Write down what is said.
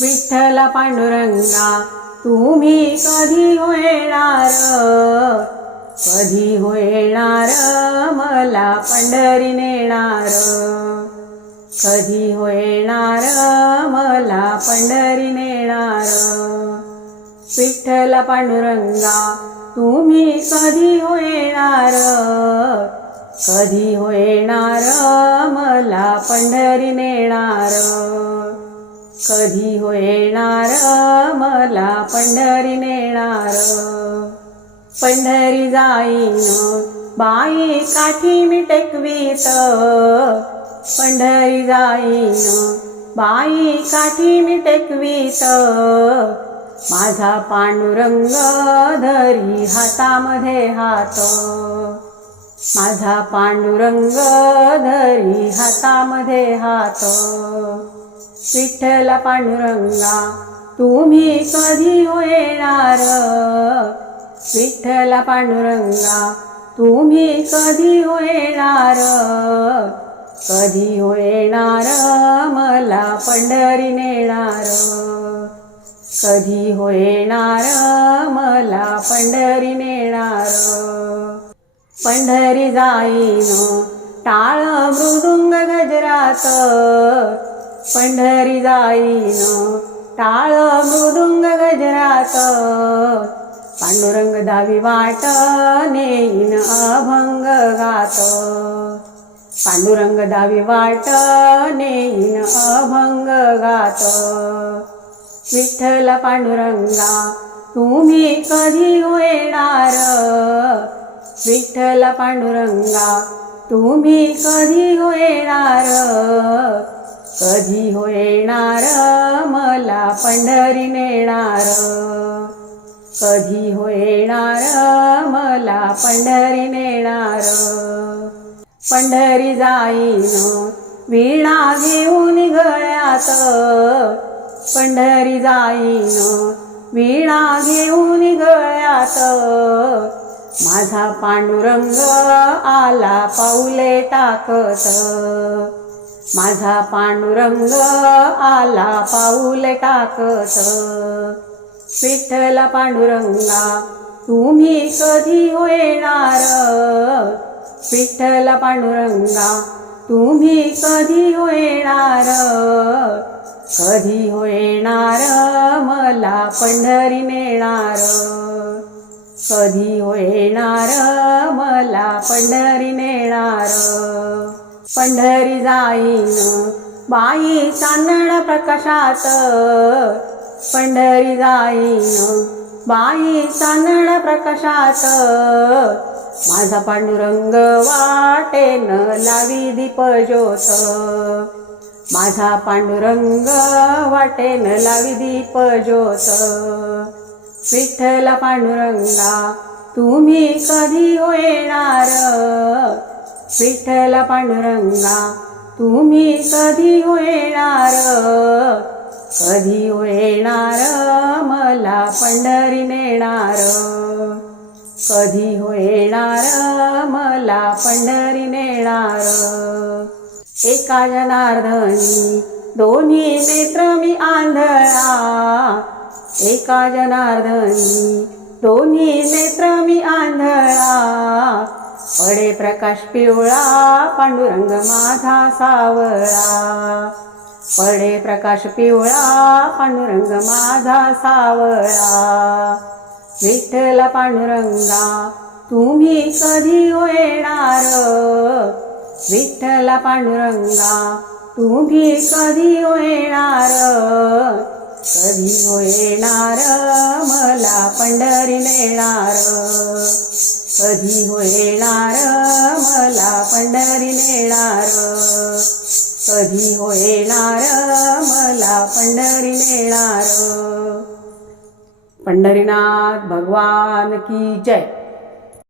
विठ्ठला पांडुरंगा तुम्ही कधी होणार कधी येणार मला पंढरी नेणार? कधी येणार मला पंढरी नेणार? विठ्ठला पांडुरंगा तुम्ही कधी होणार कधी येणार मला पंढरी नेणार? कधी येणार मला पंढरी नेणार. पंढरी जाईन बाई काठी मी टेकवीत पंढरी जाईन बाई काठी मी टेकवीत माझा पांडुरंग धरी हातामध्ये हात. माझा पांडुरंग धरी हातामध्ये हात. विठ्ठल पांडुरंगा तुम्ही कधी येणार विठ्ठल पांडुरंगा तुम्ही कधी येणार कधी येणार मला पंढरी नेणार? कधी येणार मला पंढरी नेणार? पंढरी जाईन टाळ मृदुंग गजरात. पंढरी जाईन टाळ मृदुंग गजरात. पांडुरंग दावी वाट नेईन अभंग गात. पांडुरंग दावी वाट नेईन अभंग गात. विठ्ठल पांडुरंगा तुम्ही कधी येणार विठ्ठल पांडुरंगा तुम्ही कधी येणार कधी येणार मला पंढरी नेणार. कधी येणार मला पंढरी नेणार. पंढरी जाईन वीणा घेऊन गळ्यात. पंढरी जाईन वीणा घेऊन गळ्यात. माझा पांडुरंग आला पाऊले टाकत. माझा पांडुरंग आला पाऊले टाकत. विठ्ठल पांडुरंगा तुम्ही कधी येणार विठ्ठल पांडुरंगा तुम्ही कधी येणार कधी येणार मला पंढरी नेणार कधी येणार मला पंढरी नेणार पंढरी जाईन. बाई चांदण प्रकाशात. पंढरी जाईन. बाई चांदण प्रकाशात. माझा पांडुरंग वाटेन लावी दीप ज्योत. माझा पांडुरंग वाटेन लावी दीप ज्योत. विठ्ठल पांडुरंगा तुम्ही कधी येणार विठ्ठल पांडुरंगा तुम्ही कधी येणार कधी येणार मला पंढरी नेणार. कधी येणार मला पंढरी नेणार. एका जनार्दनी दोन्ही नेत्र मी आंधळा. एका जनार्दनी दोन्ही नेत्र मी आंधळा. पडे प्रकाश पिवळा पांडुरंग माझा सावळा. पडे प्रकाश पिवळा पांडुरंग माझा सावळा. विठ्ठल पांडुरंगा तुम्ही कधी येणार? विठ्ठल पांडुरंगा तुम्ही कधी येणार? कधी येणार? मला पंढरी नेणार. कधी येणार मला पंढरी नेणार. कधी येणार मला पंढरी नेणार. पंढरीनाथ भगवान की जय.